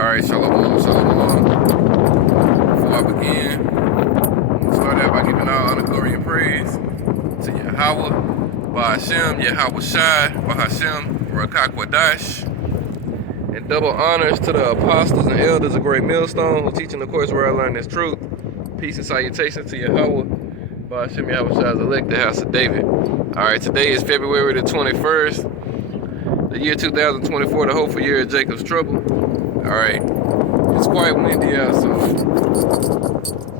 Alright, shalom, shalom. Before I begin, I'm start out by giving all honor, glory, and praise to Yahweh, Ba'ashem, Yahweh Shai, Ba'ashem, Rakakwadash, and double honors to the apostles and elders of Great Millstone who teaching the course where I learned this truth. Peace and salutations to Yahweh, Ba'ashem, Yahweh Shai's elect, the house of David. Alright, today is February the 21st, the year 2024, the hopeful year of Jacob's trouble. Alright, it's quite windy out, so, you know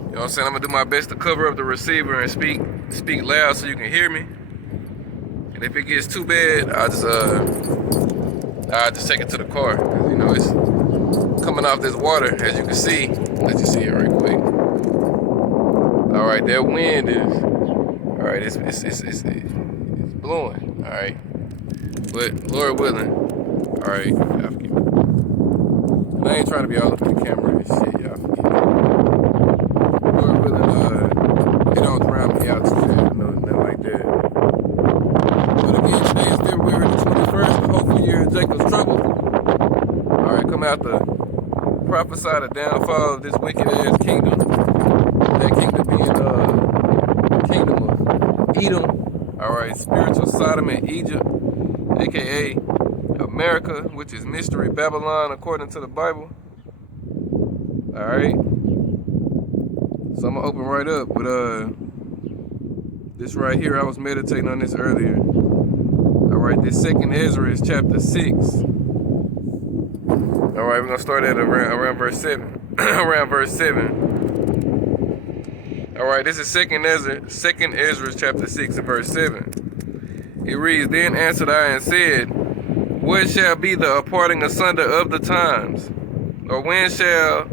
what I'm saying, I'm gonna do my best to cover up the receiver and speak loud so you can hear me. And if it gets too bad, I'll just take it to the car, because, you know, it's coming off this water, as you can see. Let you see it right quick. Alright, that wind is, alright, it's blowing, alright. But, Lord willing, alright, y'all forgive me. I ain't trying to be all up in the camera and shit, y'all forgive me. Lord willing, it don't drown me out too bad, nothing like that. But again, today is February the 21st, the hopeful year of Jacob's trouble. Alright, come out to prophesy the downfall of this wicked ass kingdom. That kingdom being the kingdom of Edom. Alright, spiritual Sodom and Egypt, aka America, which is mystery Babylon according to the Bible. Alright. So I'm gonna open right up with this right here. I was meditating on this earlier. Alright, this second Ezra is chapter 6. Alright, we're gonna start at around verse 7. Around verse 7. Alright, this is second Ezra chapter 6 and verse 7. It reads, "Then answered I and said, what shall be the parting asunder of the times? Or when shall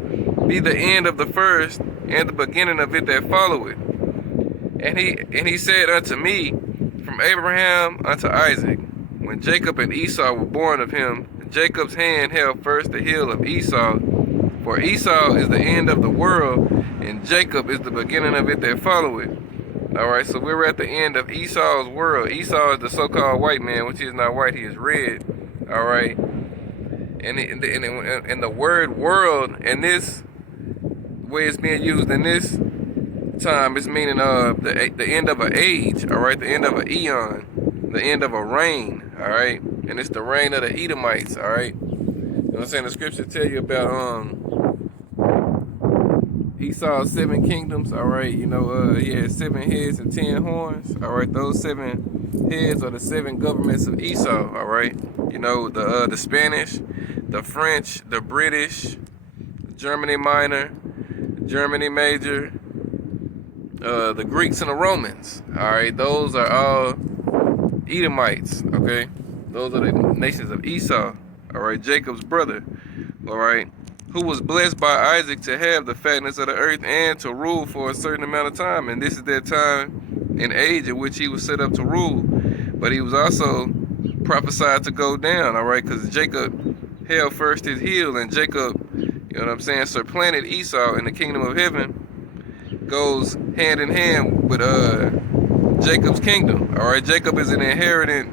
be the end of the first and the beginning of it that followeth? And he said unto me, from Abraham unto Isaac, when Jacob and Esau were born of him, Jacob's hand held first the heel of Esau, for Esau is the end of the world, and Jacob is the beginning of it that followeth." Alright, so we're at the end of Esau's world. Esau is the so-called white man, which is not white, he is red. Alright, and the word world, and this way it's being used in this time, it's meaning the end of an age. Alright, the end of an eon, the end of a reign. Alright, and it's the reign of the Edomites. Alright, you know what I'm saying? The scripture tell you about Esau's 7 kingdoms. Alright, you know, he had 7 heads and 10 horns. Alright, those 7 heads are the 7 governments of Esau. Alright, you know, the Spanish, the French, the British, Germany Minor, Germany Major, the Greeks and the Romans. Alright, those are all Edomites. Okay, those are the nations of Esau. Alright, Jacob's brother. Alright, who was blessed by Isaac to have the fatness of the earth and to rule for a certain amount of time. And this is that time and age at which he was set up to rule. But he was also prophesied to go down, alright, because Jacob held first his heel, and Jacob, you know what I'm saying, supplanted Esau in the kingdom of heaven, goes hand in hand with Jacob's kingdom. Alright, Jacob is an inheritant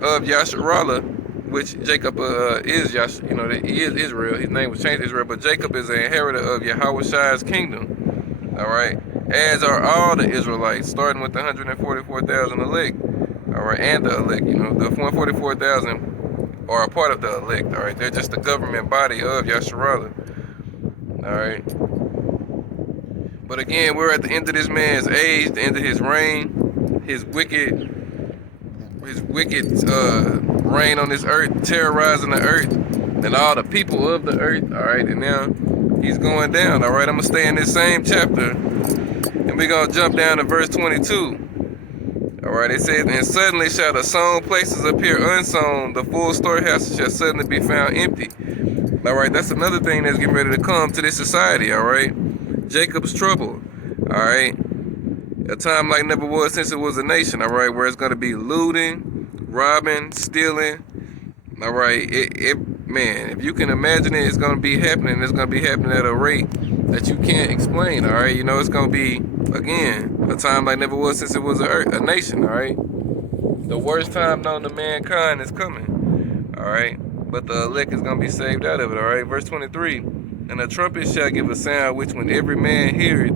of Yasharallah, which Jacob is, you know, he is Israel. His name was changed to Israel, but Jacob is an inheritor of Yahweh Shai's kingdom. Alright, as are all the Israelites, starting with the 144,000 elect. Alright, and the elect, you know, the 144,000 are a part of the elect. Alright, they're just the government body of Yasharallah. Alright, but again, we're at the end of this man's age, the end of his reign, his wicked reign on this earth, terrorizing the earth and all the people of the earth. Alright, and now he's going down. Alright, I'm gonna stay in this same chapter, and we're gonna jump down to verse 22. Alright, it says, "And suddenly shall the sown places appear unsown, the full storehouses shall suddenly be found empty." Alright, that's another thing that's getting ready to come to this society. Alright, Jacob's trouble. Alright, a time like never was since it was a nation. Alright, where it's going to be looting, robbing, stealing. Alright, man, if you can imagine it, it's going to be happening. It's going to be happening at a rate that you can't explain. Alright, you know, it's going to be, again, a time like never was since it was a nation. Alright, the worst time known to mankind is coming. Alright, but the elect is going to be saved out of it, all right? Verse 23, and the trumpet shall give a sound, which when every man hear it,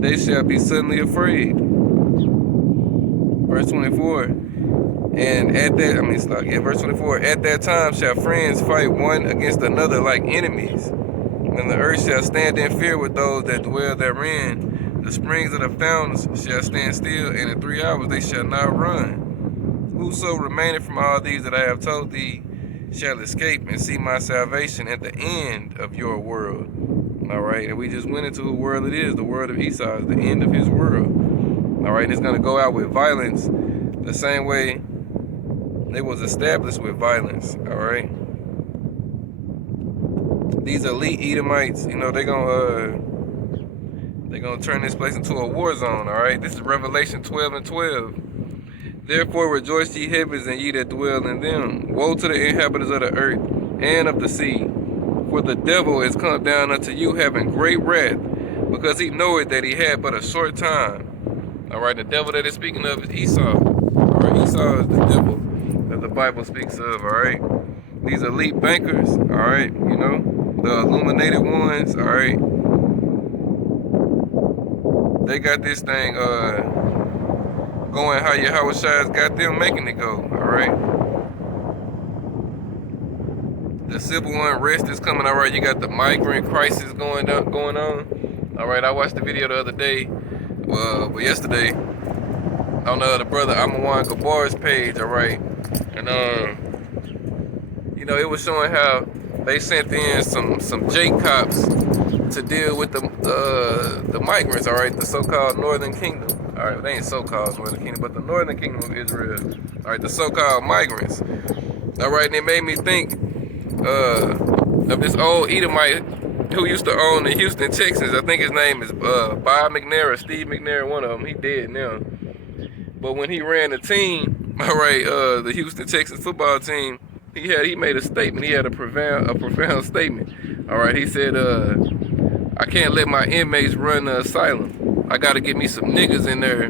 they shall be suddenly afraid. Verse 24, and verse 24, at that time shall friends fight one against another like enemies, and the earth shall stand in fear with those that dwell therein. The springs of the fountains shall stand still, and in 3 hours they shall not run. Whoso remaineth from all these that I have told thee shall escape and see my salvation at the end of your world. All right, and we just went into who world it is. The world of Esau is the end of his world. All right, and it's going to go out with violence the same way it was established with violence. All right, these elite Edomites, you know, they're gonna turn this place into a war zone. All right, this is Revelation 12:12. Therefore rejoice, ye heavens, and ye that dwell in them. Woe to the inhabitants of the earth and of the sea, for the devil is come down unto you, having great wrath, because he knoweth that he had but a short time. All right, the devil that is speaking of is Esau. All right, Esau is the devil that the Bible speaks of. All right, these elite bankers. All right, you know, the illuminated ones. All right, they got this thing going how Yahweh Shai's got them making it go. All right, the civil unrest is coming. All right, you got the migrant crisis going on. All right, I watched the video the other day, but yesterday on the brother Amawan Gabar's page. All right, and you know, it was showing how they sent in some J cops to deal with the migrants. All right, the so-called Northern Kingdom. All right, they ain't so-called Northern Kingdom, but the Northern Kingdom of Israel. All right, the so-called migrants. All right, and it made me think of this old Edomite who used to own the Houston Texans. I think his name is Bob McNair or Steve McNair, one of them. He dead now. But when he ran the team, all right, the Houston Texans football team, he made a statement. He had a profound statement. All right, he said, I can't let my inmates run the asylum. I gotta get me some niggas in there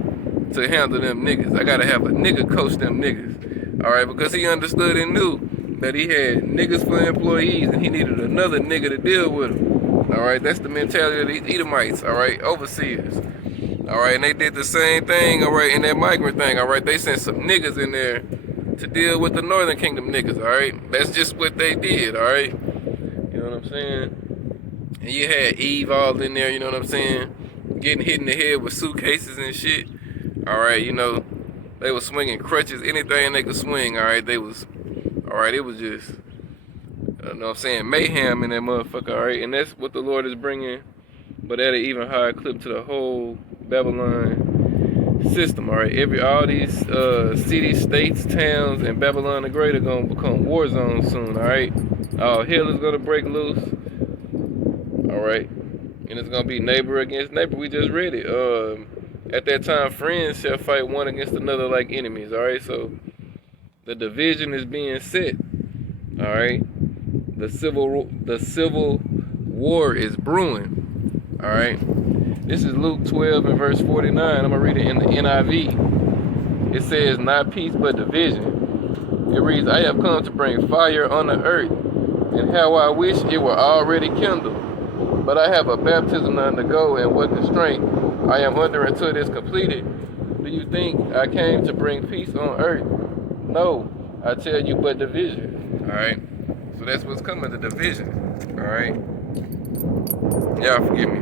to handle them niggas. I gotta have a nigga coach them niggas. All right, because he understood and knew that he had niggas for employees and he needed another nigga to deal with him. All right, that's the mentality of these Edomites. All right, overseers. All right, and they did the same thing. All right, in that migrant thing. All right, they sent some niggas in there to deal with the Northern Kingdom niggas. All right, that's just what they did. All right, you know what I'm saying? And you had Eve all in there. You know what I'm saying? Getting hit in the head with suitcases and shit. All right, you know, they was swinging crutches, anything they could swing. All right, it was just, you know what I'm saying, mayhem in that motherfucker. All right, and that's what the Lord is bringing, but at an even higher clip to the whole Babylon system. All right, all these cities, states, towns, and Babylon the Great are gonna become war zones soon. All right, all hell is gonna break loose. All right. And it's going to be neighbor against neighbor. We just read it. At that time, friends shall fight one against another like enemies. All right, so the division is being set. All right, the civil war is brewing. All right, this is Luke 12 and verse 49. I'm going to read it in the NIV. It says, not peace but division. It reads, I have come to bring fire on the earth, and how I wish it were already kindled. But I have a baptism to undergo, and what constraint I am under until it is completed. Do you think I came to bring peace on earth? No, I tell you, but division. All right, so that's what's coming, the division. All right, y'all forgive me.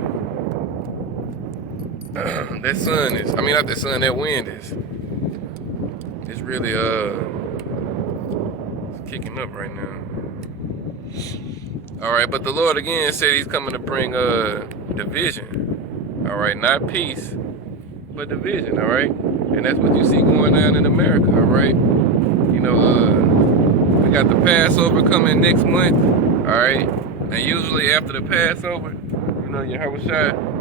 That sun is, not that sun, that wind is, it's really it's kicking up right now. All right, but the Lord again said he's coming to bring division. All right, not peace, but division. All right, and that's what you see going on in America. All right, you know, we got the Passover coming next month. All right, and usually after the Passover, you know, Yahweh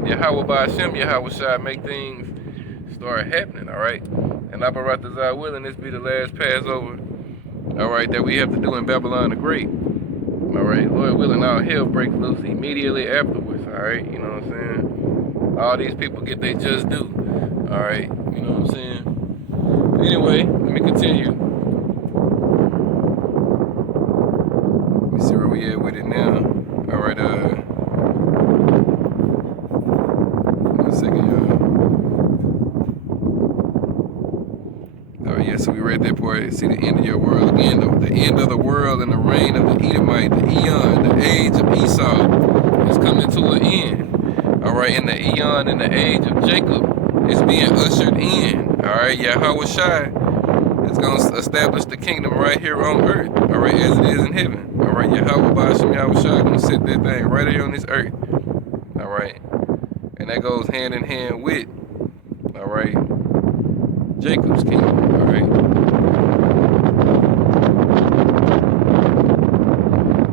Ba'Ashem, Yahweh Shai make things start happening. All right, and Abaratazah willing, this be the last Passover. All right, that we have to do in Babylon the Great. All right, Lord willing, all hell breaks loose immediately afterwards. All right, you know what I'm saying? All these people get their just due. All right, you know what I'm saying? Anyway, let me continue. All right, 1 second, y'all. Oh yeah, so we read that part. See the end of your world again, though. The end of the world and the reign of the Edomite, the Eon, the age of Esau is coming to an end. All right, and the Eon and the age of Jacob is being ushered in. All right, Yahweh Shai is going to establish the kingdom right here on earth. All right, as it is in heaven. All right, Yahweh Ba'ashem Yahweh Shai going to set that thing right here on this earth. All right, and that goes hand in hand with, all right, Jacob's kingdom. All right.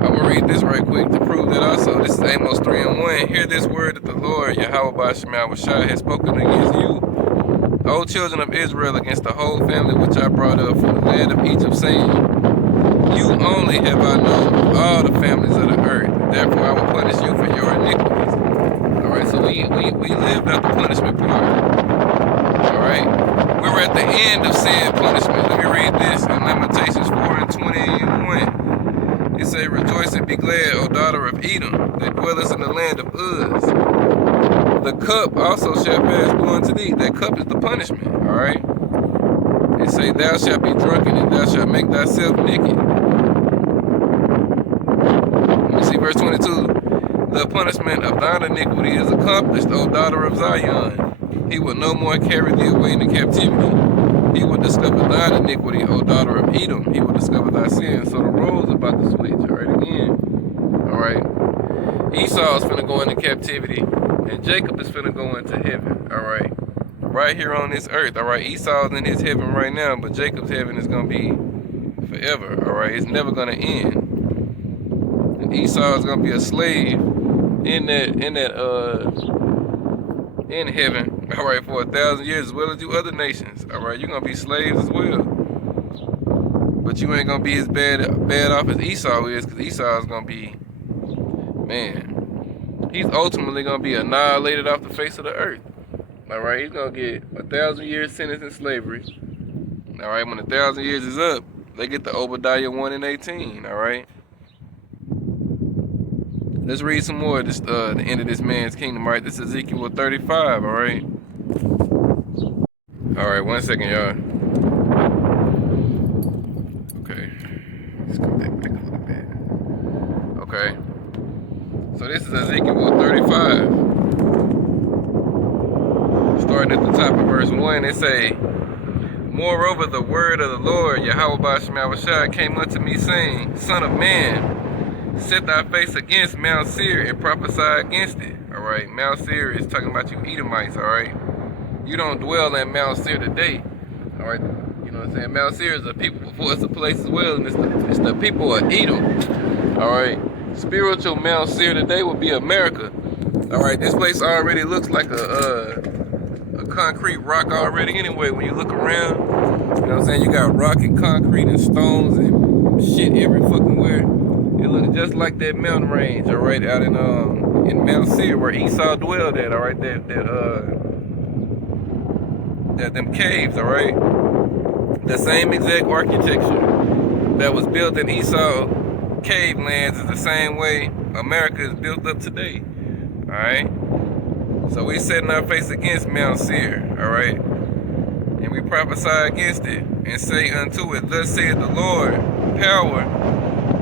I'm going to read this right quick to prove that also. This is Amos 3:1. Hear this word that the Lord, Yahweh Ba'ashem Yahweh Shai, has spoken against you, O children of Israel, against the whole family which I brought up from the land of Egypt, saying, you only have I known of all the families of the earth, therefore I will punish you for your iniquities. Alright, so we lived out the punishment part. Alright, we're at the end of said punishment. Let me read this in Lamentations 4:21. It says, rejoice and be glad, O daughter of Edom, that dwellest in the land of Uz. The cup also shall pass through unto thee. That cup is the punishment, all right? It say, thou shalt be drunken, and thou shalt make thyself naked. Let me see verse 22. The punishment of thine iniquity is accomplished, O daughter of Zion. He will no more carry thee away into captivity. He will discover thine iniquity, O daughter of Edom. He will discover thy sin. So the roles about to switch, all right, again. All right. Esau is finna go into captivity. And Jacob is finna go into heaven, all right? Right here on this earth, all right? Esau's in his heaven right now, but Jacob's heaven is gonna be forever, all right? It's never gonna end. And Esau is gonna be a slave in heaven, all right, for 1,000 years, as well as you other nations, all right? You're gonna be slaves as well. But you ain't gonna be as bad off as Esau is, because Esau is gonna be, man, he's ultimately going to be annihilated off the face of the earth. All right, he's going to get 1,000 years sentence in slavery. All right, when 1,000 years is up, they get the Obadiah 1:18. All right. Let's read some more of this, the end of this man's kingdom. All right, this is Ezekiel 35. All right. All right, 1 second, y'all. Okay. Let's go back a little bit. Okay. So this is Ezekiel 35. Starting at the top of verse 1, it say, moreover, the word of the Lord, Yahweh Ba'ashem Yahweh Shai, came unto me, saying, son of man, set thy face against Mount Seir and prophesy against it. All right, Mount Seir is talking about you Edomites, all right? You don't dwell in Mount Seir today, all right? You know what I'm saying? Mount Seir is a people before it's a place as well, and it's the people of Edom, all right? Spiritual Mount Seir today would be America. All right, this place already looks like a concrete rock already anyway. When you look around, you know what I'm saying? You got rock and concrete and stones and shit every fucking where. It looks just like that mountain range, all right, out in Mount Seir where Esau dwelled at, all right, them caves, all right? The same exact architecture that was built in Esau cave lands is the same way America is built up today. Alright? So we setting our face against Mount Seir, alright? And we prophesy against it and say unto it, thus saith the Lord, power,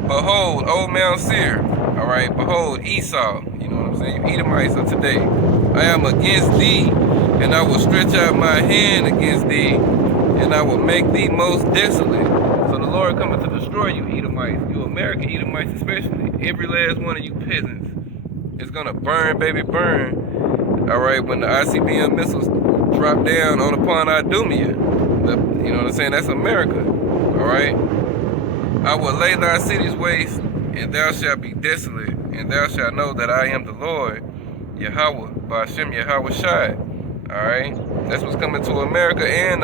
behold, O Mount Seir, alright, behold Esau, you know what I'm saying, you Edomites of today. I am against thee, and I will stretch out my hand against thee, and I will make thee most desolate. So the Lord coming to destroy you Edomites, you American Edomites especially. Every last one of you peasants is gonna burn, baby, burn. All right, when the ICBM missiles drop down upon Idumea, you know what I'm saying? That's America. All right. I will lay thy cities waste, and thou shalt be desolate, and thou shalt know that I am the Lord, Yahweh, Ba'ashem Yahweh Shai. All right. That's what's coming to America and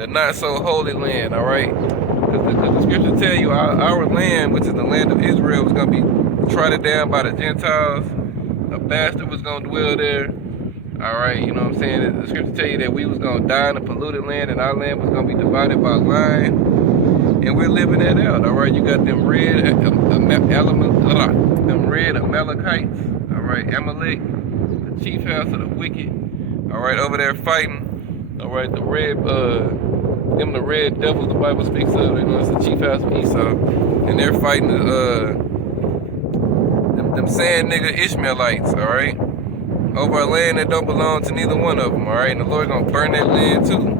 the not so holy land, all right? Because the scripture tell you our land, which is the land of Israel, was going to be trodden down by the Gentiles. A bastard was going to dwell there, all right? You know what I'm saying? The scripture tell you that we was going to die in a polluted land, and our land was going to be divided by line. and we're living that out. All right, you got them red Amalekites. All right, Amalek, the chief house of the wicked. All right, over there fighting. All right, the red the red devils the Bible speaks of. You know, it's the chief house of Esau, and they're fighting them sand nigga Ishmaelites. All right, over a land that don't belong to neither one of them. All right, and the Lord gonna burn that land too.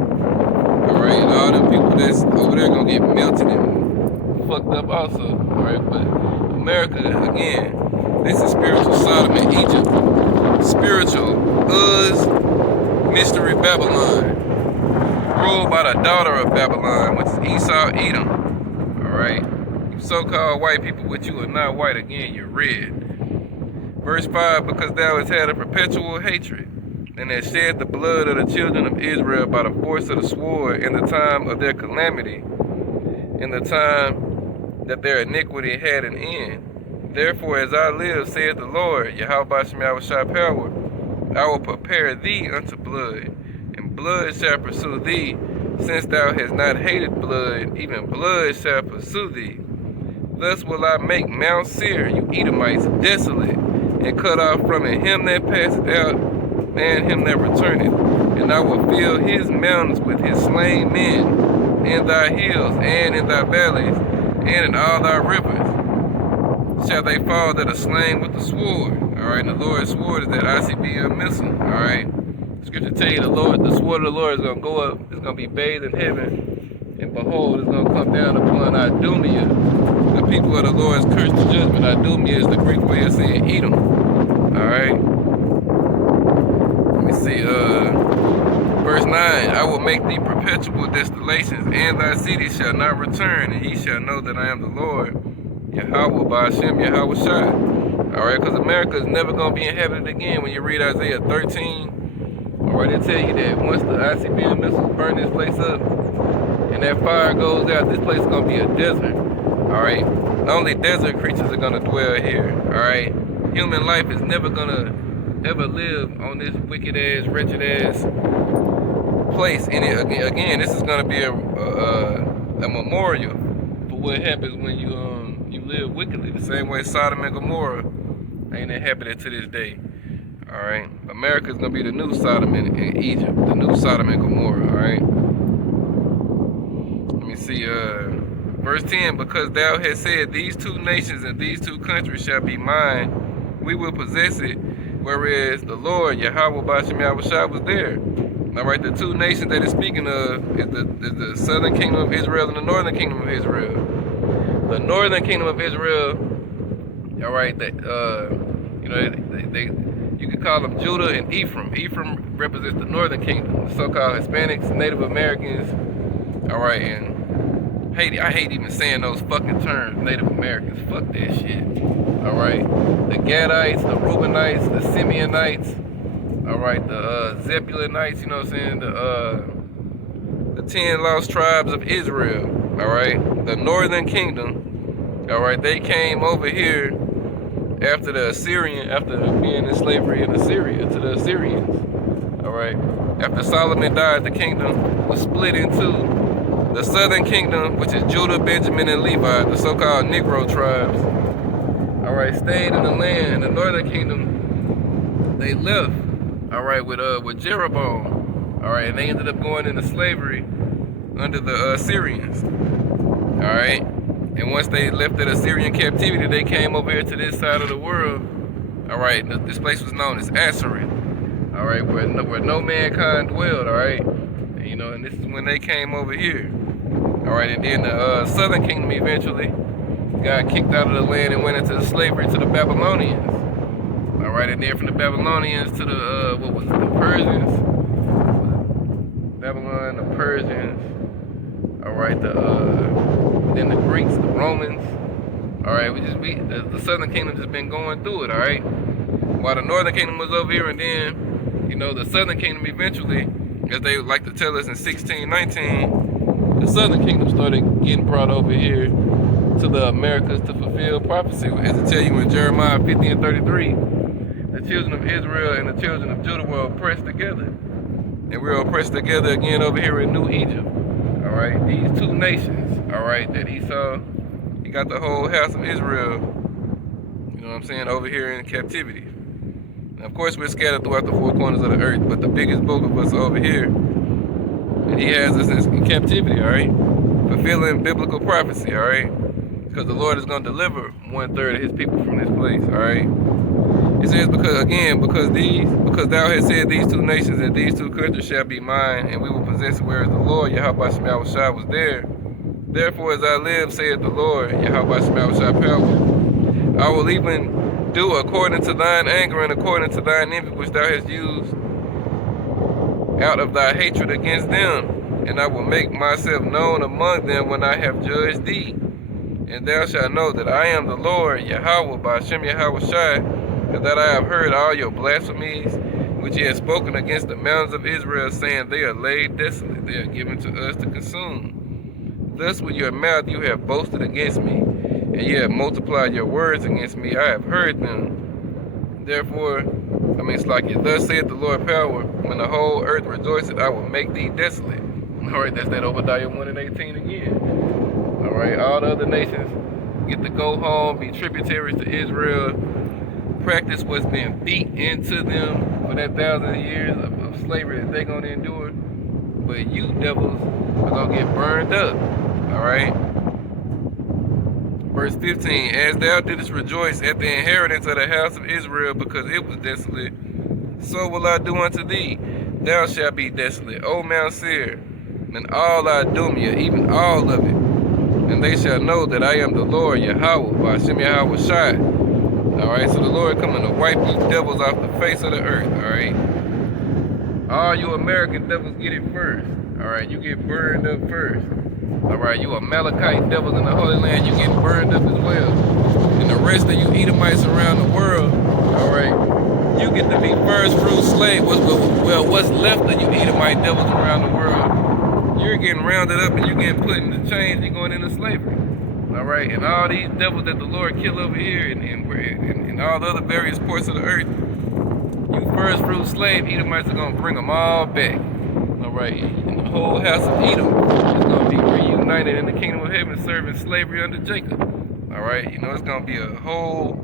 All right, and all them people that's over there gonna get melted and fucked up also. All right, but America again, this is spiritual Sodom and Egypt, spiritual Uz, mystery Babylon, ruled by the daughter of Babylon, which is Esau, Edom. All right, you so-called white people, but you are not white again. You're red. Verse 5, because thou hast had a perpetual hatred, and hast shed the blood of the children of Israel by the force of the sword in the time of their calamity, in the time that their iniquity had an end. Therefore, as I live, saith the Lord, Yahweh Shem Yahushua Power, I will prepare thee unto blood, and blood shall pursue thee, since thou hast not hated blood, even blood shall pursue thee. Thus will I make Mount Seir, you Edomites, desolate, and cut off from it him that passeth out, and him that returneth. And I will fill his mountains with his slain men, in thy hills, and in thy valleys, and in all thy rivers. Shall they fall that are slain with the sword. Alright, and the Lord's sword is that ICBM missile. Alright. Scripture tell you the sword of the Lord is gonna go up, it's gonna be bathed in heaven, and behold, it's gonna come down upon Idumea. The people of the Lord's cursed to judgment. Idumea is the Greek way of saying Edom. Alright. Let me see, verse 9, I will make thee perpetual desolations, and thy city shall not return, and ye shall know that I am the Lord, Yahweh Ba'ashem Yahweh Shai. Alright, because America is never going to be inhabited again. When you read Isaiah 13, alright, they tell you that once the ICBM missiles burn this place up, and that fire goes out, this place is going to be a desert. Alright, only desert creatures are going to dwell here. Alright, human life is never going to ever live on this wicked ass, wretched ass place. And again, this is going to be a memorial for what happens when you live wickedly, the same way Sodom and Gomorrah ain't inhabited to this day. Alright, America is going to be the new Sodom and Egypt, the new Sodom and Gomorrah. Alright, let me see, verse 10, because thou hast said, these two nations and these two countries shall be mine, we will possess it, whereas the Lord, Yahweh Ba'ashem Yahushua, was there. Alright, the two nations that it's speaking of is the southern kingdom of Israel and the northern kingdom of Israel. The northern kingdom of Israel, alright, that you could call them Judah and Ephraim. Ephraim represents the northern kingdom, the so-called Hispanics, Native Americans, alright, and I hate even saying those fucking terms, Native Americans, fuck that shit, alright. The Gadites, the Reubenites, the Simeonites, alright, the Zebulonites, you know what I'm saying, the 10 lost tribes of Israel, alright, the northern kingdom, alright, they came over here after being in slavery in Assyria, to the Assyrians, alright. After Solomon died, the kingdom was split into the southern kingdom, which is Judah, Benjamin, and Levi, the so-called Negro tribes, alright, stayed in the land. The northern kingdom, they left, alright, with Jeroboam, alright, and they ended up going into slavery under the Assyrians, alright. And once they left that Assyrian captivity, they came over here to this side of the world, alright. This place was known as Assyria, alright, where no mankind dwelled, alright. You know, and this is when they came over here, alright. And then the southern kingdom eventually got kicked out of the land and went into slavery to the Babylonians, alright. And then from the Babylonians to the the Persians, Babylon, the Persians, alright, then the Greeks, the Romans, alright, the southern kingdom just been going through it, alright, while the northern kingdom was over here. And then, you know, the southern kingdom eventually, as they like to tell us in 1619, the southern kingdom started getting brought over here to the Americas to fulfill prophecy. As I tell you in Jeremiah 50 and 33, the children of Israel and the children of Judah were oppressed together. And we're oppressed together again over here in New Egypt. All right, these two nations, all right, that Esau, he got the whole house of Israel, you know what I'm saying, over here in captivity. And of course, we're scattered throughout the four corners of the earth, but the biggest bulk of us are over here, and he has us in captivity, all right, fulfilling biblical prophecy, all right, because the Lord is going to deliver 1/3 of his people from this place, all right. It says, because thou hast said these two nations and these two countries shall be mine, and we will possess it, whereas the Lord, Yahweh Shem Yahushua, was there. Therefore, as I live, saith the Lord, Yahweh Shem Yahushua, power, I will even do according to thine anger and according to thine envy, which thou hast used out of thy hatred against them. And I will make myself known among them when I have judged thee. And thou shalt know that I am the Lord, Yahweh, by Shem Yahushua, and that I have heard all your blasphemies, which ye have spoken against the mountains of Israel, saying, they are laid desolate, they are given to us to consume. Thus with your mouth you have boasted against me, and ye have multiplied your words against me. I have heard them. Therefore, it's like it. Thus saith the Lord power, when the whole earth rejoiceth, I will make thee desolate. All right, that's that Obadiah 1:18 again. All right, all the other nations get to go home, be tributaries to Israel, practice what's been beat into them for that 1,000 years of slavery that they're going to endure. But you devils are going to get burned up. All right. Verse 15, as thou didst rejoice at the inheritance of the house of Israel, because it was desolate, so will I do unto thee. Thou shalt be desolate, O Mount Seir, and all Idumea, even all of it. And they shall know that I am the Lord, Yahweh, by Shem Yahushua. All right, so the Lord coming to wipe you devils off the face of the earth, all right? All you American devils get it first, all right? You get burned up first. All right, you Amalekite devils in the Holy Land, you get burned up as well. And the rest of you Edomites around the world, all right, you get to be first fruit slave. Well, what's left of you Edomite devils around the world, you're getting rounded up and you're getting put in the chains, you're going into slavery. All right, and all these devils that the Lord killed over here and all the other various parts of the earth, you first fruit slave Edomites are going to bring them all back. All right, and the whole house of Edom is going to be reunited in the kingdom of heaven, serving slavery under Jacob. All right, it's going to be a whole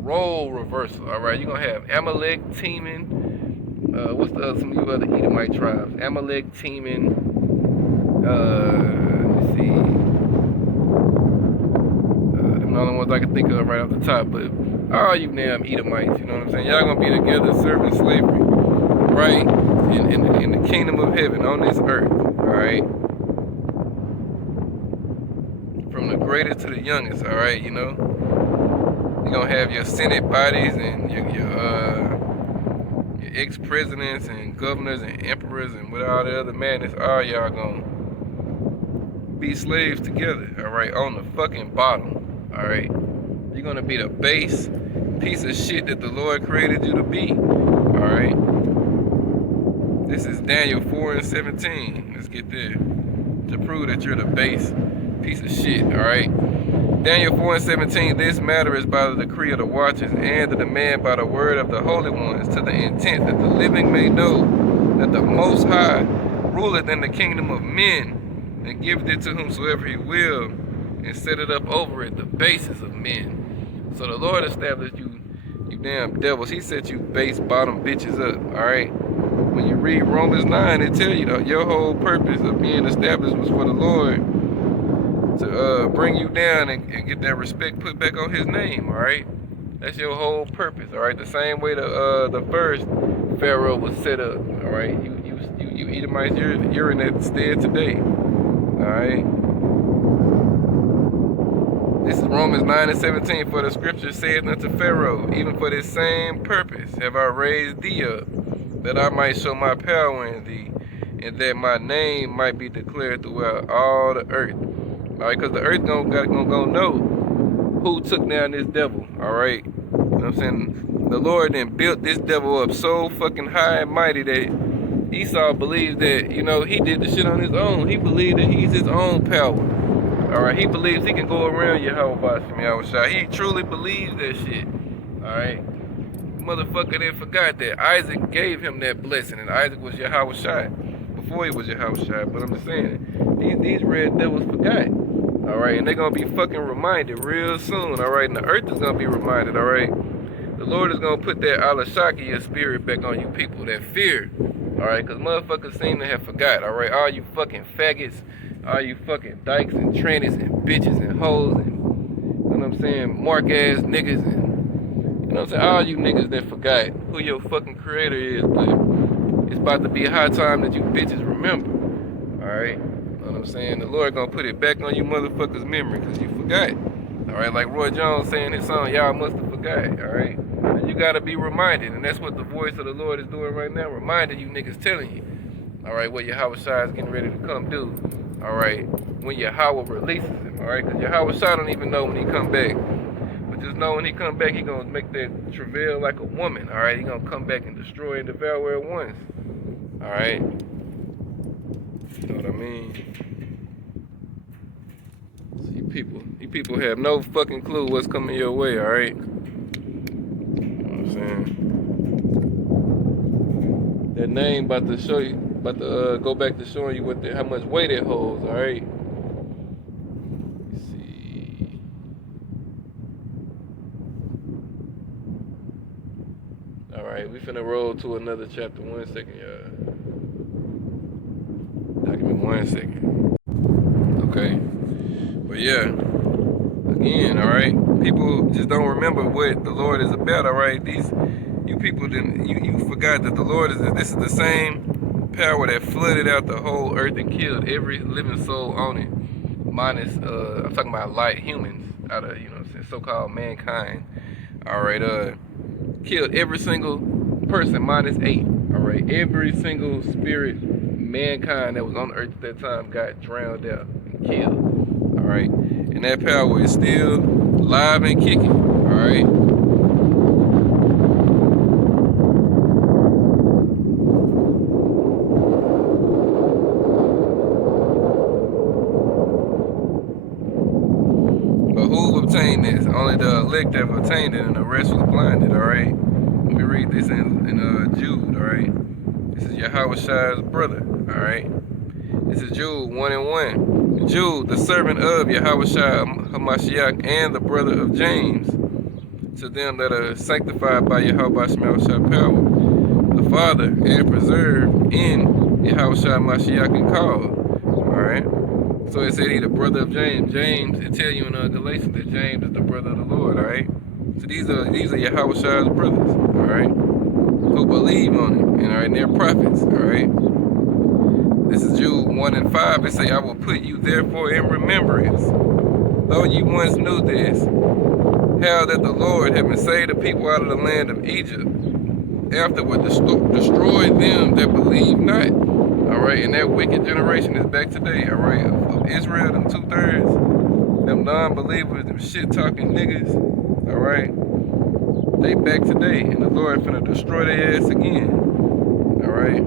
role reversal. All right, you're going to have Amalek teaming. What's the other, some of you other Edomite tribes? Amalek teaming. Let's see. The only ones I can think of right off the top, but all you damn Edomites, you know what I'm saying? Y'all gonna be together serving slavery, right? In the kingdom of heaven on this earth, all right? From the greatest to the youngest, all right? You're gonna have your Senate bodies and your ex-presidents and governors and emperors and with all the other madness. All y'all gonna be slaves together, all right? On the fucking bottom. All right, you're gonna be the base piece of shit that the Lord created you to be. All right, this is Daniel 4:17. Let's get there to prove that you're the base piece of shit. All right, Daniel 4:17. This matter is by the decree of the watchers and the demand by the word of the holy ones, to the intent that the living may know that the Most High ruleth in the kingdom of men and giveth it to whomsoever he will, and set it up over it, the basis of men. So the Lord established you damn devils. He set you base bottom bitches up, all right? When you read Romans 9, it tell you that your whole purpose of being established was for the Lord to bring you down and get that respect put back on his name, all right? That's your whole purpose, all right? The same way the first Pharaoh was set up, all right? You Edomites, you're in that stead today, all right? This is Romans 9:17. For the scripture saith unto Pharaoh, even for this same purpose have I raised thee up, that I might show my power in thee, and that my name might be declared throughout all the earth. All right, because the earth gonna know who took down this devil. All right, you know what I'm saying? The Lord then built this devil up so fucking high and mighty that Esau believes that, he did the shit on his own. He believed that he's his own power. All right, he believes he can go around Yahweh Shem Yahushua. He truly believes that shit. All right, motherfucker then forgot that Isaac gave him that blessing, and Isaac was Yahushua before he was Yahushua. But I'm just saying, These red devils forgot. All right, and they're gonna be fucking reminded real soon. All right, and the earth is gonna be reminded. All right, the Lord is gonna put that Alashaki spirit back on you people, that fear. All right, because motherfuckers seem to have forgot. All right, all you fucking faggots, all you fucking dykes and trannies and bitches and hoes and, you know what I'm saying, mark ass niggas and, you know what I'm saying, all you niggas that forgot who your fucking creator is. But it's about to be a high time that you bitches remember. All right, you know what I'm saying? The Lord gonna put it back on you motherfuckers' memory because you forgot. All right, like Roy Jones saying his song, y'all must have forgot. All right, and you gotta be reminded, and that's what the voice of the Lord is doing right now, reminding you niggas, telling you. All right, what Yahweh Shai is getting ready to come do. All right, when Yahweh releases him. All right, because Yahweh Shai don't even know when he come back. But just know when he come back, he gonna make that travail like a woman. All right, he gonna come back and destroy and devour at once. All right, you know what I mean? So you people have no fucking clue what's coming your way. All right, you know what I'm saying? That name about to show you, about to go back to showing you how much weight it holds. All right. Let's see. All right, we finna roll to another chapter. 1 second, y'all. Give me 1 second. Okay. But yeah. Again, all right. People just don't remember what the Lord is about. All right. You people didn't. You forgot that the Lord is. This is the same power that flooded out the whole earth and killed every living soul on it, minus I'm talking about light humans out of, you know what I'm saying, so-called mankind. All right, killed every single person minus 8. All right, every single spirit mankind that was on the earth at that time got drowned out and killed. All right, and that power is still live and kicking. All right. Who obtained this? Only the elect have obtained it, and the rest was blinded. All right. Let me read this in Jude. All right. This is Yahweh Shai's brother. All right. This is Jude 1:1. Jude, the servant of Yahweh Shai Hamashiach, and the brother of James, to them that are sanctified by Yahweh Shai power, the Father, and preserved in Yahweh Shai Mashiach and called. All right. So it said he the brother of James. James, it tell you in Galatians that James is the brother of the Lord, all right? So these are Yahweh Shai's brothers, all right? Who believe on him, and all right, and they're prophets, all right? This is Jude 1:5. It say, I will put you therefore in remembrance, though you once knew this, how that the Lord, having saved the people out of the land of Egypt, afterward destroyed them that believe not. All right, and that wicked generation is back today, all right, of Israel, them 2/3, them non-believers, them shit-talking niggas, all right, they back today, and the Lord finna destroy their ass again, all right.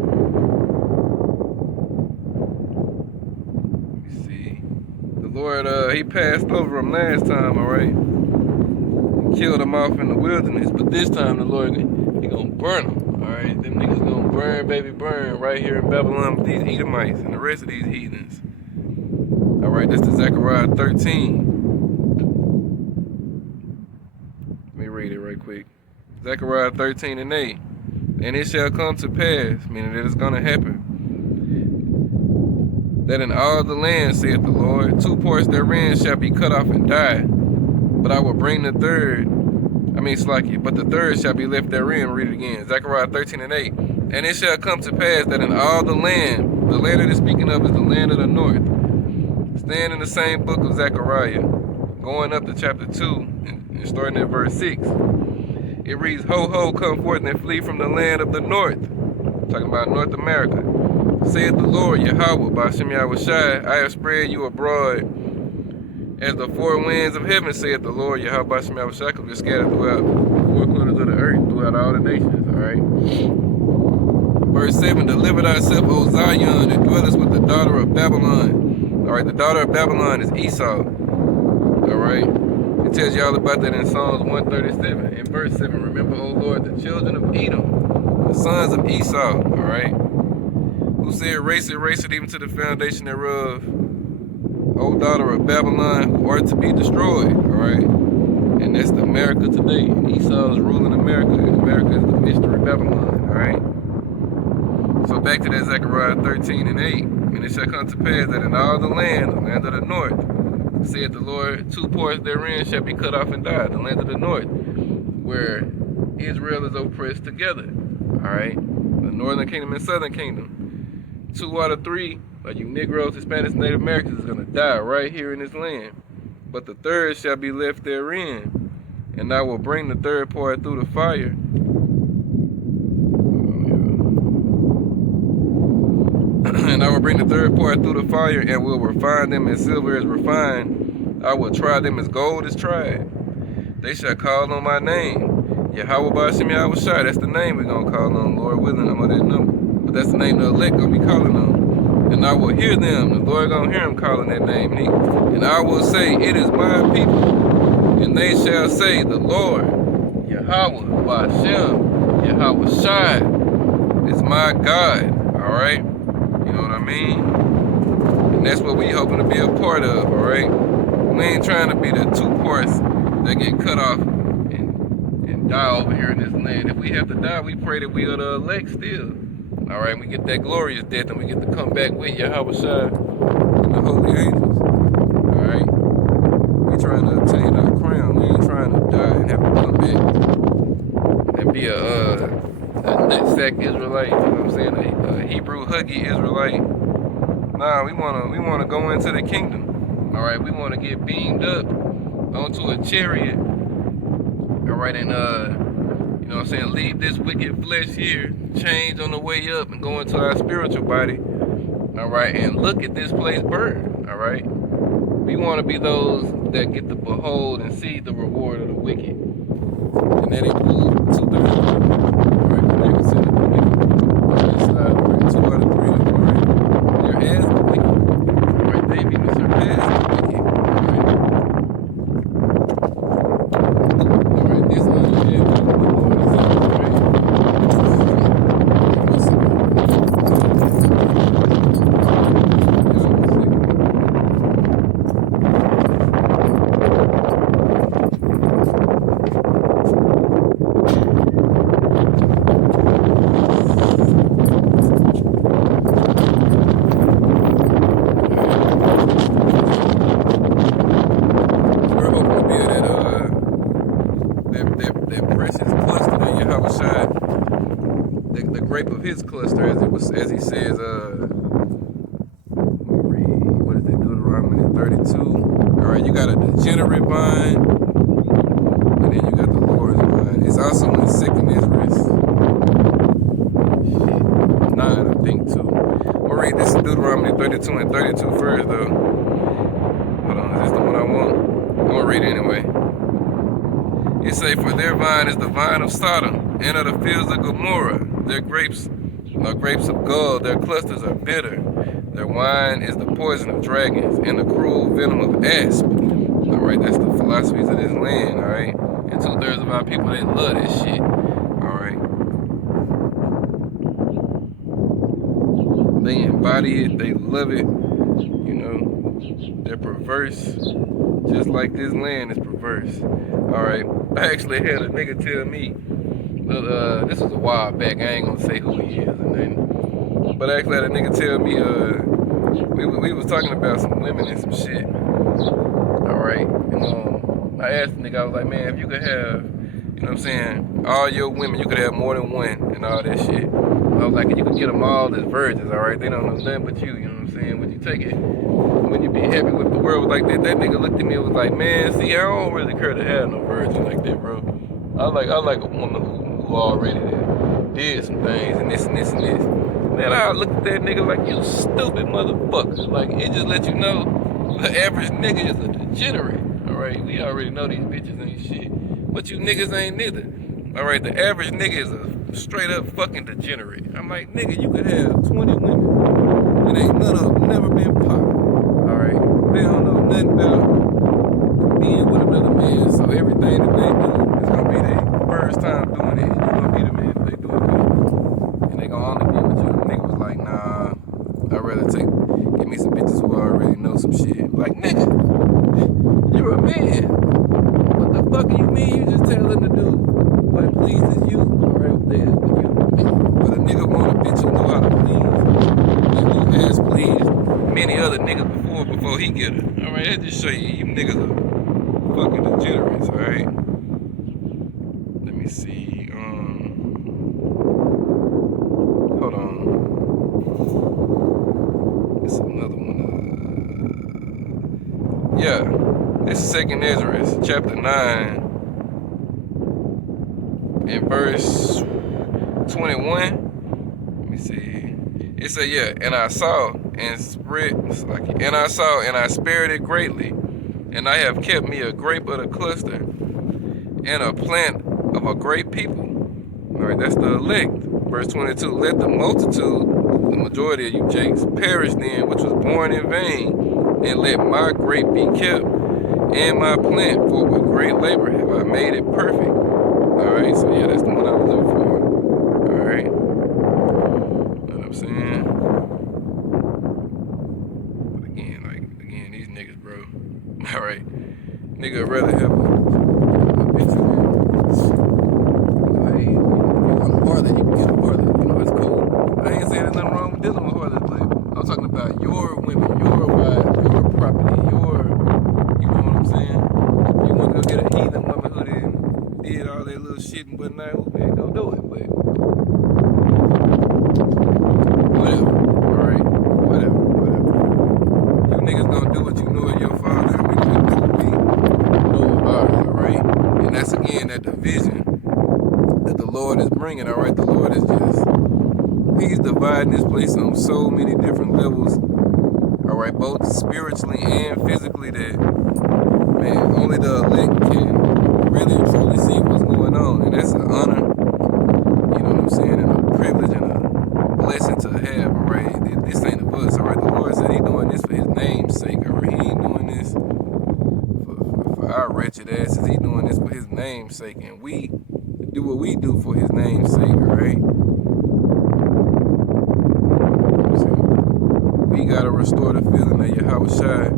You see, the Lord, he passed over them last time, all right, killed them off in the wilderness, but this time the Lord, he gonna burn them. Alright, them niggas gonna burn, baby, burn right here in Babylon with these Edomites and the rest of these heathens. Alright, this is Zechariah 13. Let me read it right quick. Zechariah 13:8. And it shall come to pass, meaning that it's gonna happen, that in all the land, saith the Lord, 2 parts therein shall be cut off and die, but I will bring the third. But the third shall be left therein. Read it again. Zechariah 13:8. And it shall come to pass that in all the land that it's speaking of is the land of the north. Stand in the same book of Zechariah, going up to chapter 2 and starting at verse 6. It reads, Ho, ho, come forth and flee from the land of the north. Talking about North America. Saith the Lord, Yahweh, by Shem Yahweh Shai, I have spread you abroad as the 4 winds of heaven, saith the Lord, Yahweh Shem Yahweh Shai, will be scattered throughout the 4 corners of the earth, throughout all the nations, all right? Verse 7, deliver thyself, O Zion, that dwellest with the daughter of Babylon. All right, the daughter of Babylon is Esau, all right? It tells you all about that in Psalms 137. In verse 7, remember, O Lord, the children of Edom, the sons of Esau, all right? Who said, race it even to the foundation thereof. O daughter of Babylon, who are to be destroyed, alright? And that's the America today. And Esau is ruling America, and America is the mystery Babylon, alright? So back to that Zechariah 13 and 8. And it shall come to pass that in all the land of the north, said the Lord, two parts therein shall be cut off and die. The land of the north, where Israel is oppressed together, alright? The northern kingdom and southern kingdom. 2 out of 3, like you Negroes, Hispanics, Native Americans, is going to die right here in this land. But the third shall be left therein. And I will bring the third part through the fire. And I will bring the third part through the fire, and will refine them as silver is refined. I will try them as gold is tried. They shall call on my name. Yahweh Ba'ashem Yahweh Shai. That's the name we're going to call on, Lord willing. I'm on that number. But that's the name the elect going to be calling on. And I will hear them. The Lord going to hear them calling that name. And I will say, it is my people. And they shall say, the Lord, Yahweh Ba'ashem Yahweh Shai, is my God. All right? You know what I mean? And that's what we hoping to be a part of, all right? We ain't trying to be the 2 parts that get cut off and die over here in this land. If we have to die, we pray that we are the elect still. All right, we get that glorious death, and we get to come back with Yahweh Shai and the holy angels. All right? We trying to obtain our crown. We ain't trying to die and have to come back and be a nutsack Israelite, you know what I'm saying? A Hebrew huggy Israelite. Nah, we wanna go into the kingdom. All right, we wanna get beamed up onto a chariot. All right, and you know what I'm saying, leave this wicked flesh here, change on the way up, and go into our spiritual body. All right, and look at this place burn. All right, we want to be those that get to behold and see the reward of the wicked, and that includes 2/3. All right, they consider the wicked. On this side, all right, 2 out of 3 of them. All right, they're as the wicked. All right, they be surpassed the wicked. All right, this one is the Lord. That precious cluster that Yahweh Shai, the grape of his cluster, as he says, let me read, what is that, Deuteronomy 32. All right, you got a degenerate vine, and then you got the Lord's vine. It's also in 2nd Ezra 9, I think, too. I'll read this in Deuteronomy 32 and 32 first, though. Hold on, is this the one I want? I'm gonna read it anyway. It say, for their vine is the vine of Sodom, and of the fields of Gomorrah. Their grapes are grapes of gall, their clusters are bitter. Their wine is the poison of dragons, and the cruel venom of asp. All right, that's the philosophies of this land, all right? And 2/3 of our people, they love this shit, all right? They embody it, they love it, you know? They're perverse, just like this land is perverse. All right, I actually had a nigga tell me, this was a while back, I ain't gonna say who he is and nothing, but I actually had a nigga tell me, we was talking about some women and some shit, all right, and I asked the nigga, I was like, man, if you could have, you know what I'm saying, all your women, you could have more than one and all that shit. I was like, you could get them all as virgins, all right, they don't know nothing but you know what I'm saying, would you take it? When you be happy with the world like that, that nigga looked at me and was like, man, see, I don't really care to have no virgin like that, bro. I like a woman who already did some things and this and this and this. Man, I looked at that nigga like, you stupid motherfucker. Like, it just let you know the average nigga is a degenerate. All right, we already know these bitches ain't shit, but you niggas ain't neither. All right, the average nigga is a straight up fucking degenerate. I'm like, nigga, you could have 20 women and ain't none of them never been popped. Alright, they don't know nothing about being with another man, so everything that they do is gonna be their first time doing it, and you're gonna be the man if they do it good. And they gonna only be with you. The nigga was like, nah, I'd rather give me some bitches who already know some shit. Like what pleases you, alright, there with you. But a nigga want a bitch who know how to please, and who has pleased many other niggas before he get her. Alright, that just show you niggas are fucking degenerates, alright? Let me see, hold on. It's another one, yeah, this is 2nd Ezra, chapter 9, in verse 21. Let me see. It said, yeah, and I saw and I spared it greatly, and I have kept me a grape of the cluster and a plant of a great people. All right, that's the elect. Verse 22, let the multitude, the majority of you jakes, perish then, which was born in vain, and let my grape be kept, and my plant, for with great labor have I made it perfect. Alright, so yeah, that's the one I was looking for. Alright. Know what I'm saying? But again, these niggas, bro. Alright. Nigga rather have a bitch like, hey, if you want a harlot, you can get a harlot. You know, it's cool. I ain't saying there's nothing wrong with dealing with harlots, but I'm talking about your women, your wives, your property, you know what I'm saying? You want to go get a heathen woman who did all that little shit and whatnot, man, go do it, but whatever, alright? Whatever. You niggas gonna do what you know of your father, and we gonna do what we know of ours, alright? And that's again that division that the Lord is bringing, alright? The Lord is He's dividing this place on so many different levels, alright? Both spiritually and physically, that, man, only the elect can really and truly see what's going on, and that's an honor, you know what I'm saying, and a privilege and a blessing to have, alright? This ain't of us, alright? The Lord said He's doing this for His name's sake, alright? He ain't doing this for our wretched asses. He's doing this for His name's sake, and we do what we do for His name's sake, alright? We gotta restore the feeling that Yahushua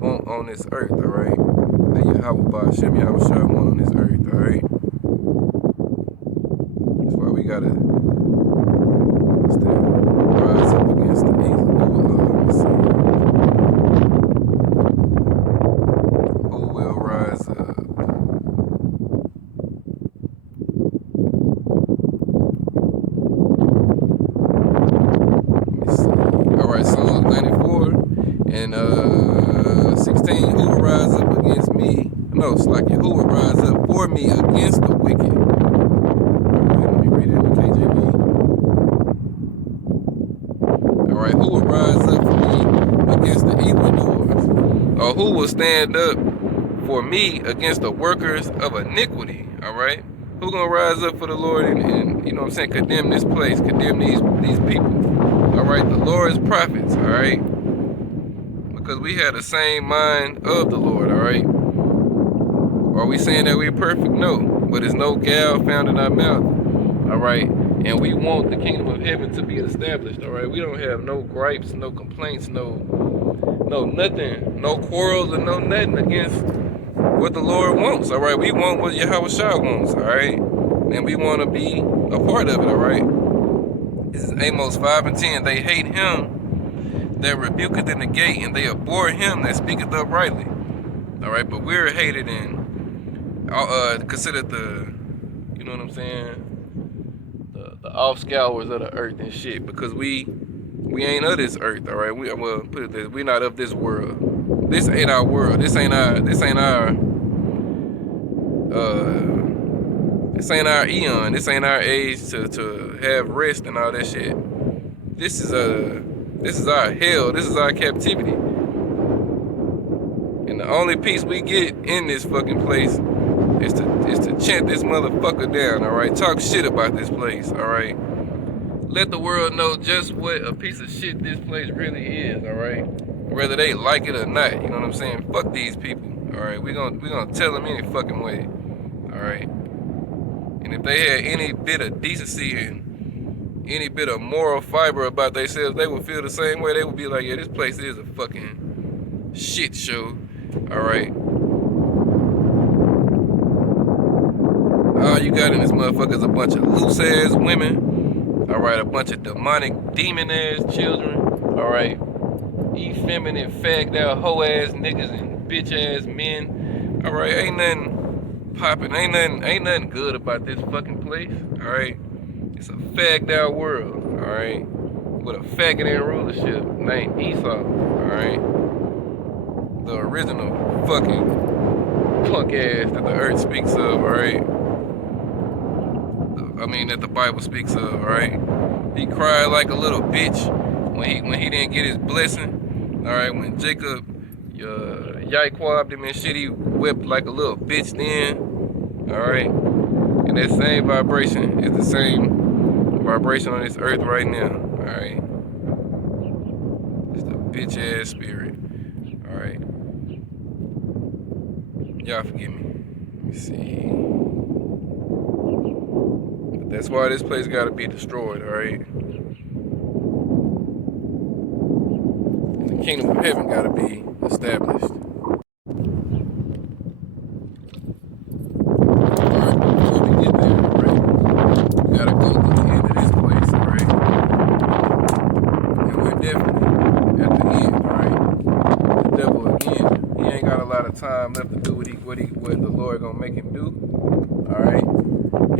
want on this earth, alright? That Yahushua want on this earth, alright? That's why we gotta rise up against the evil. Let's see. Who will rise up? Let me see. Alright, Psalms 94 and 16. Who will rise up against me? No, it's like it. Who will rise up for me against the wicked? Alright, let me read it in the KJV. Alright, who will rise up for me against the evildoers? Or who will stand up for me against the workers of iniquity? Alright? Who gonna rise up for the Lord and you know what I'm saying, condemn this place, condemn these people? Alright, the Lord's prophets, alright? Because we had the same mind of the Lord, alright? Are we saying that we're perfect? No. But there's no gall found in our mouth, alright? And we want the kingdom of heaven to be established, alright? We don't have no gripes, no complaints, no nothing, no quarrels or no nothing against what the Lord wants, alright? We want what Yahushua wants, alright? And we want to be a part of it, alright? This is Amos 5 and 10. They hate him that rebuketh in the gate, and they abhor him that speaketh uprightly. Alright, but we're hated and considered the, you know what I'm saying, the off-scours of the earth and shit, because we ain't of this earth, alright? Well, put it this, we're not of this world. This ain't our world. This ain't our eon. This ain't our age to have rest and all that shit. This is our hell. This is our captivity. And the only peace we get in this fucking place is to chant this motherfucker down, alright? Talk shit about this place, alright? Let the world know just what a piece of shit this place really is, alright? Whether they like it or not, you know what I'm saying? Fuck these people, alright? We gonna tell them any fucking way, alright? And if they had any bit of decency and any bit of moral fiber about themselves, they would feel the same way. They would be like, yeah, this place is a fucking shit show, alright? All you got in this motherfucker is a bunch of loose ass women. All right, a bunch of demonic, demon ass children. All right, effeminate, fagged out, hoe ass niggas and bitch ass men. All right, ain't nothing popping, ain't nothing good about this fucking place. All right, it's a fagged out world. All right, with a faggot in rulership named Esau. All right, the original fucking punk ass that the earth speaks of. All right. I mean that the Bible speaks of, right? He cried like a little bitch when he didn't get his blessing. All right, when Jacob Yaiquabbed him and shit, he wept like a little bitch then. All right, and that same vibration is the same vibration on this earth right now. All right, it's the bitch ass spirit. All right, y'all forgive me. Let me see. That's why this place gotta be destroyed, alright? And the kingdom of heaven gotta be established. Alright, before we get there, right? We gotta go to the end of this place, alright? And we're definitely at the end, alright? The devil again, he ain't got a lot of time left to do what the Lord gonna make him do. Alright?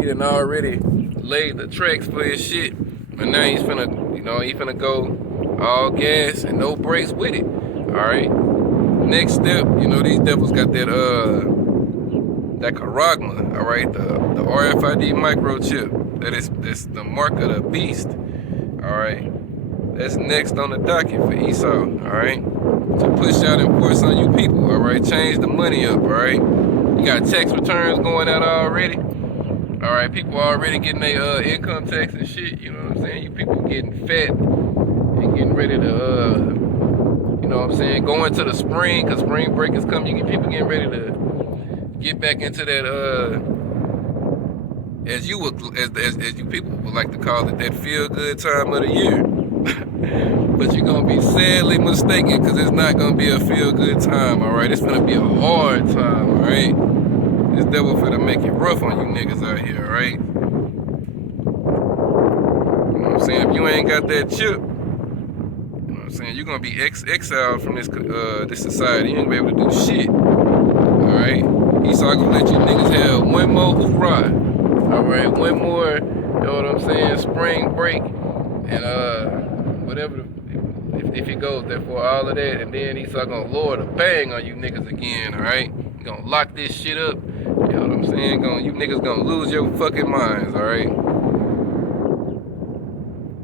He done already laid the tracks for his shit, and now he's finna, he finna go all gas and no brakes with it. All right. Next step, these devils got that charagma. All right, the RFID microchip. That's the mark of the beast. All right. That's next on the docket for Esau. All right. To push out and force on you people. All right. Change the money up. All right. You got tax returns going out already. All right, people already getting their income tax and shit. You know what I'm saying? You people getting fat and getting ready to, going to the spring, cause spring break is coming. You get people getting ready to get back into that, as you people would like to call it, that feel good time of the year. But you're gonna be sadly mistaken, cause it's not gonna be a feel good time. All right, it's gonna be a hard time. All right. This devil finna make it rough on you niggas out here, alright? You know what I'm saying? If you ain't got that chip, you know what I'm saying, you're gonna be exiled from this society. You ain't gonna be able to do shit. Alright? Esau gonna let you niggas have one more hoorah. Alright, one more, you know what I'm saying, spring break and whatever if it goes there for all of that, and then Esau gonna lower the bang on you niggas again, alright? You gonna lock this shit up. You know what I'm saying? You niggas gonna lose your fucking minds, alright?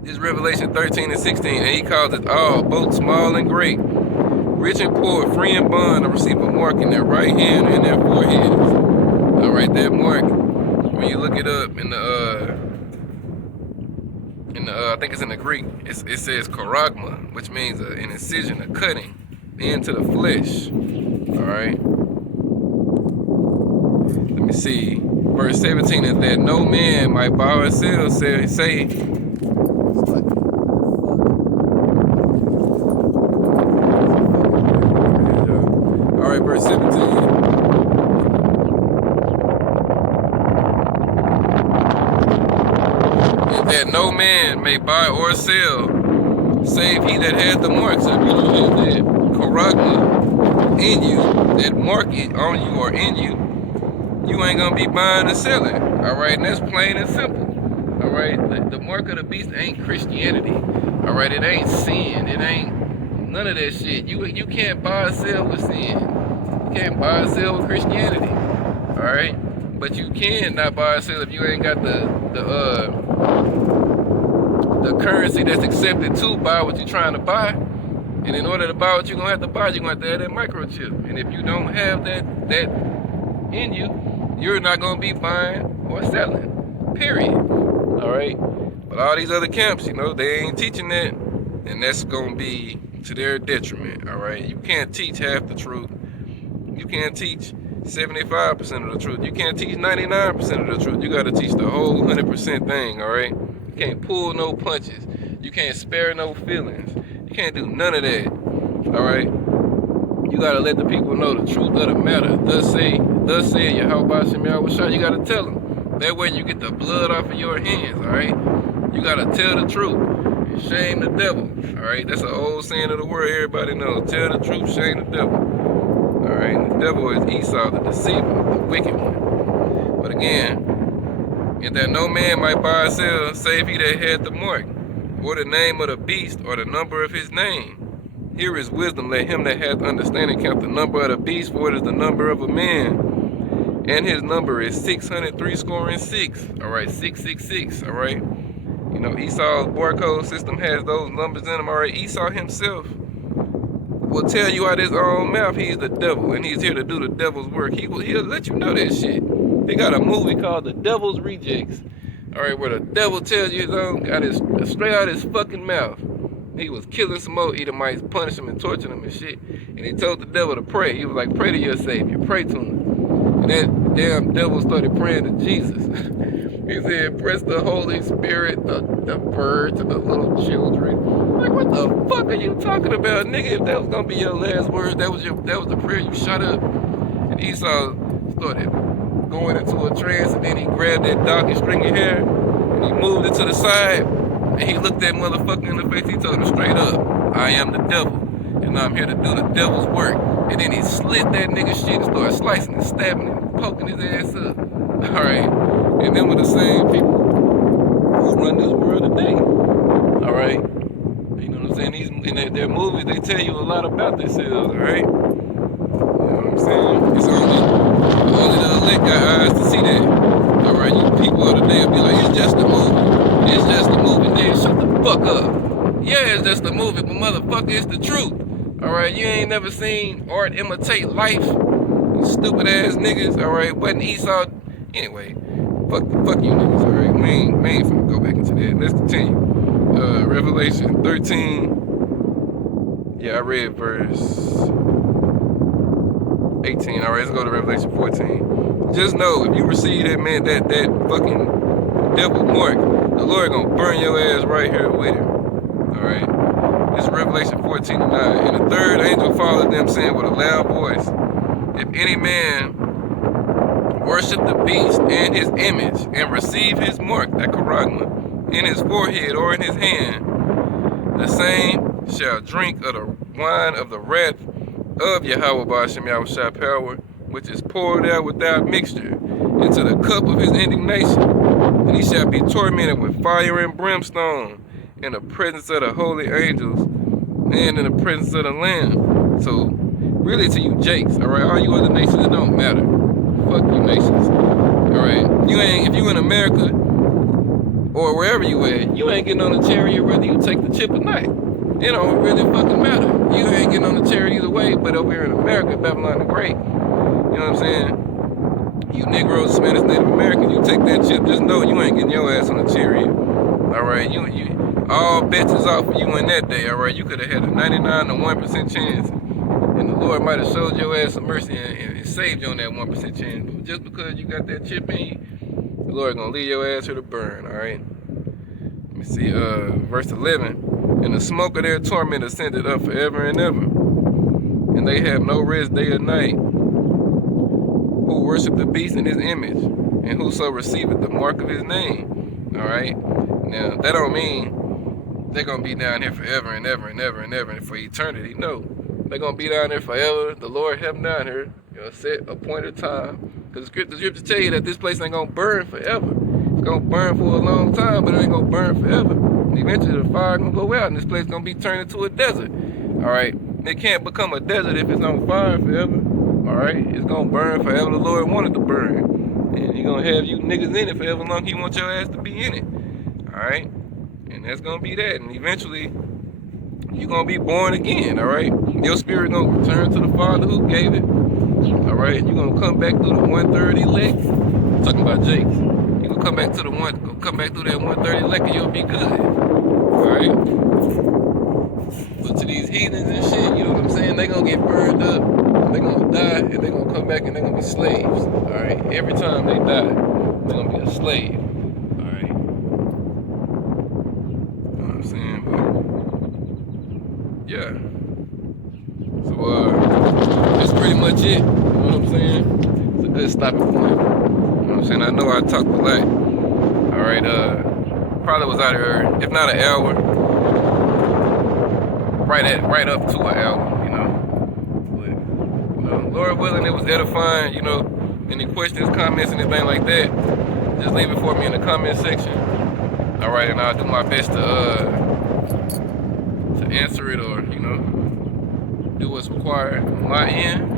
This is Revelation 13 and 16, and he calls it all, both small and great, rich and poor, free and bond, to receive a mark in their right hand and their foreheads. Alright, that mark, when you look it up in the I think it's in the Greek, it says charagma, which means an incision, a cutting into the flesh. Alright? Let me see. Verse 17 is that no man might buy or sell, say. Alright, verse 17. Is that no man may buy or sell, save he that has the mark. So if you don't have that charagma in you, that mark on you or in you, you ain't gonna be buying or selling. Alright, and that's plain and simple. Alright, the mark of the beast ain't Christianity. Alright, it ain't sin. It ain't none of that shit. You can't buy or sell with sin. You can't buy or sell with Christianity. Alright? But you can not buy or sell if you ain't got the currency that's accepted to buy what you're trying to buy. And in order to buy what you're gonna have to buy, you're gonna have to have that microchip. And if you don't have that in you, you're not gonna be buying or selling. Period. Alright? But all these other camps, they ain't teaching that, and that's gonna be to their detriment. Alright? You can't teach half the truth. You can't teach 75% of the truth. You can't teach 99% of the truth. You gotta teach the whole 100% thing, alright? You can't pull no punches. You can't spare no feelings. You can't do none of that, alright? You gotta let the people know the truth of the matter. Thus say Yahweh Shem Yahweh Shai. You gotta tell them. That way you get the blood off of your hands, all right? You gotta tell the truth and shame the devil, all right? That's an old saying of the word everybody knows. Tell the truth, shame the devil, all right? The devil is Esau, the deceiver, the wicked one. But again, and that no man might buy or sell, save he that had the mark, or the name of the beast, or the number of his name. Here is wisdom, let him that hath understanding count the number of the beast, for it is the number of a man, and his number is 636. All right, 666. All right. You know, Esau's barcode system has those numbers in them. All right, Esau himself will tell you out his own mouth he's the devil, and he's here to do the devil's work. He'll let you know that shit. They got a movie called The Devil's Rejects. All right, where the devil tells you his own, got his straight out his fucking mouth. He was killing some more Edomites, punishing them and torturing them and shit. And he told the devil to pray. He was like, pray to your Savior, pray to him. And that damn devil started praying to Jesus. He said, press the Holy Spirit, the birds, and the little children. Like, what the fuck are you talking about, nigga? If that was gonna be your last word, that was the prayer you shut up. And Esau started going into a trance, and then he grabbed that donkey stringy hair, and he moved it to the side. And he looked that motherfucker in the face. He told him straight up, I am the devil, and I'm here to do the devil's work. And then he slit that nigga shit and started slicing and stabbing and poking his ass up. All right? And them were the same people who run this world today. All right? You know what I'm saying? In their movies, they tell you a lot about themselves, all right? You know what I'm saying? It's only the elect got eyes to see that. All right? You people of the day will be like, it's just a movie. It's just a movie, nigga. Shut the fuck up. Yeah, it's just a movie, but motherfucker, it's the truth. Alright, you ain't never seen art imitate life. You stupid ass niggas, alright? Wasn't Esau. Anyway, fuck you niggas, alright? We ain't finna go back into that. Let's continue. Revelation 13. Yeah, I read verse 18. Alright, let's go to Revelation 14. Just know, if you receive that, man, that fucking devil mark, the Lord gonna burn your ass right here with him. Alright? This is Revelation 14:9. And the third angel followed them, saying with a loud voice, if any man worship the beast and his image, and receive his mark, that charagma, in his forehead or in his hand, the same shall drink of the wine of the wrath of Yahweh Ba'ashem Yahushua power, which is poured out without mixture, into the cup of his indignation. And he shall be tormented with fire and brimstone in the presence of the holy angels and in the presence of the Lamb. So, really to you Jakes, alright, all you other nations, it don't matter. Fuck you nations. Alright, if you in America, or wherever you at, you ain't getting on a chariot whether you take the chip or not. It don't really fucking matter. You ain't getting on the chariot either way, but over here in America, Babylon the Great, you know what I'm saying? You Negroes, Spanish, Native Americans, you take that chip, just know you ain't getting your ass on a chariot. Alright, you all bets is off for you in that day, alright? You could have had a 99 to 1% chance. And the Lord might have showed your ass some mercy and saved you on that 1% chance. But just because you got that chip in you, the Lord gonna leave your ass here to burn, alright? Let me see, verse 11. And the smoke of their torment ascended up forever and ever. And they have no rest day or night, who worship the beast in his image, and whoso receiveth the mark of his name. Alright? Now, that don't mean they're going to be down here forever and ever and ever and ever and for eternity. No. They're going to be down there forever. The Lord have them down here, set appointed time. Because the scriptures tell you that this place ain't going to burn forever. It's going to burn for a long time, but it ain't going to burn forever. And eventually the fire going to go out, and this place going to be turned into a desert. Alright? It can't become a desert if it's on fire forever. Alright, it's gonna burn forever the Lord wanted to burn. And He gonna have you niggas in it for however long He wants your ass to be in it. Alright? And that's gonna be that. And eventually, you're gonna be born again, alright? Your spirit gonna return to the Father who gave it. Alright? You're gonna come back through the 1/3 elect. I'm talking about Jakes. You're gonna come back to come back through that 1/3 elect and you'll be good. Alright? But to these heathens and shit, you know what I'm saying? They gonna get burned up. They're gonna die, and they're gonna come back, and they're gonna be slaves. All right. Every time they die, they're gonna be a slave. All right. You know what I'm saying? But yeah. So that's pretty much it. You know what I'm saying? It's a good stopping point. You know what what I'm saying? I know I talked a lot. All right, probably was out here, if not an hour, right up to an hour, you know. But Lord willing, it was edifying. You know, any questions, comments, anything like that, just leave it for me in the comment section. All right, and I'll do my best to answer it, or you know, do what's required on my end.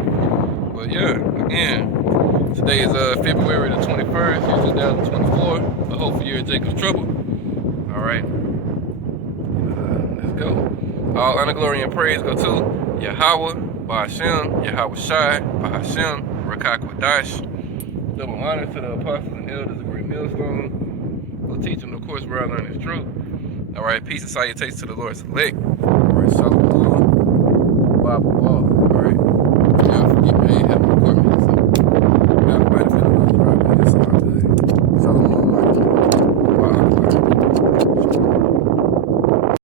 But yeah, again, today is February the 21st, 2024. The hopeful year of Jacob's trouble. All right, let's go. All honor, glory, and praise go to Yahweh, Ba'ashem, Yahweh Shai, Ba'ashem, Rakak Wadash. Double honor to the apostles and elders of Great Millstone, who teach them, of course, where I learn is truth. All right, peace and salutations to the Lord's elect. All right, shalom.